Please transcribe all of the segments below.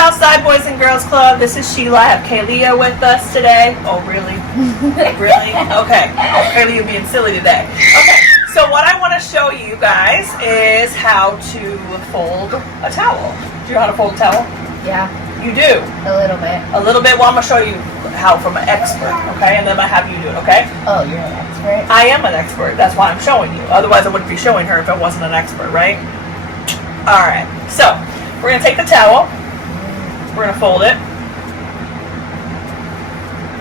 Southside Boys and Girls Club. This is Sheila. I have Kaylia with us today. Oh, really? Really? Okay. Oh, Kaylia, you're being silly today. Okay. So what I want to show you guys is how to fold a towel. Do you know how to fold a towel? Yeah, You do? a little bit. A little bit. Well, I'm going to show you how from an expert, okay? And then I have you do it, okay? Oh, you're an expert? I am an expert. That's why I'm showing you. Otherwise, I wouldn't be showing her if I wasn't an expert, right? All right. So we're going to take the towel. We're going to fold it.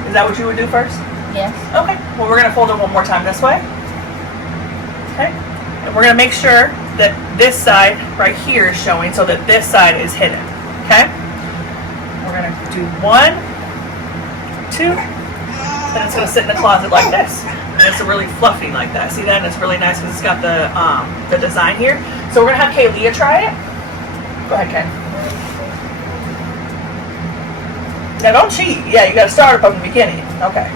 Is that what you would do first? Yes. Okay. Well, we're going to fold it one more time this way. Okay. And we're going to make sure that this side right here is showing so that this side is hidden. Okay. We're going to do 1, 2, and it's going to sit in the closet like this. And it's really fluffy like that. See that? And it's really nice because it's got the design here. So we're going to have Kaylia try it. Go ahead, Kay. Now don't cheat. Yeah, you got to start from the beginning. Okay.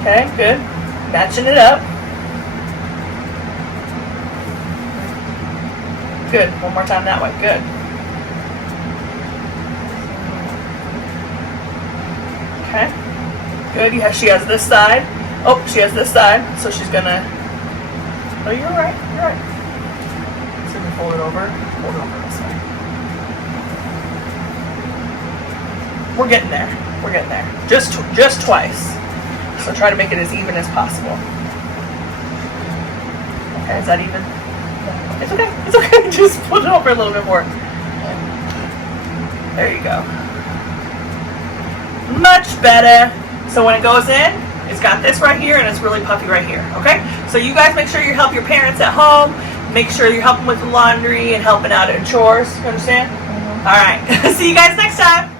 Okay, good. Matching it up. Good. One more time that way. Good. Okay. Good. She has this side. Oh, she has this side. So she's gonna. Oh, you're right. You're right. So we fold it over. Fold it over this way. We're getting there. We're getting there. Just twice. So try to make it as even as possible. Okay, is that even? It's okay. It's okay. Just put it over a little bit more. There you go. Much better. So when it goes in, it's got this right here and it's really puffy right here. Okay? So you guys make sure you help your parents at home. Make sure you're helping with the laundry and helping out in chores. You understand? Mm-hmm. All right. See you guys next time.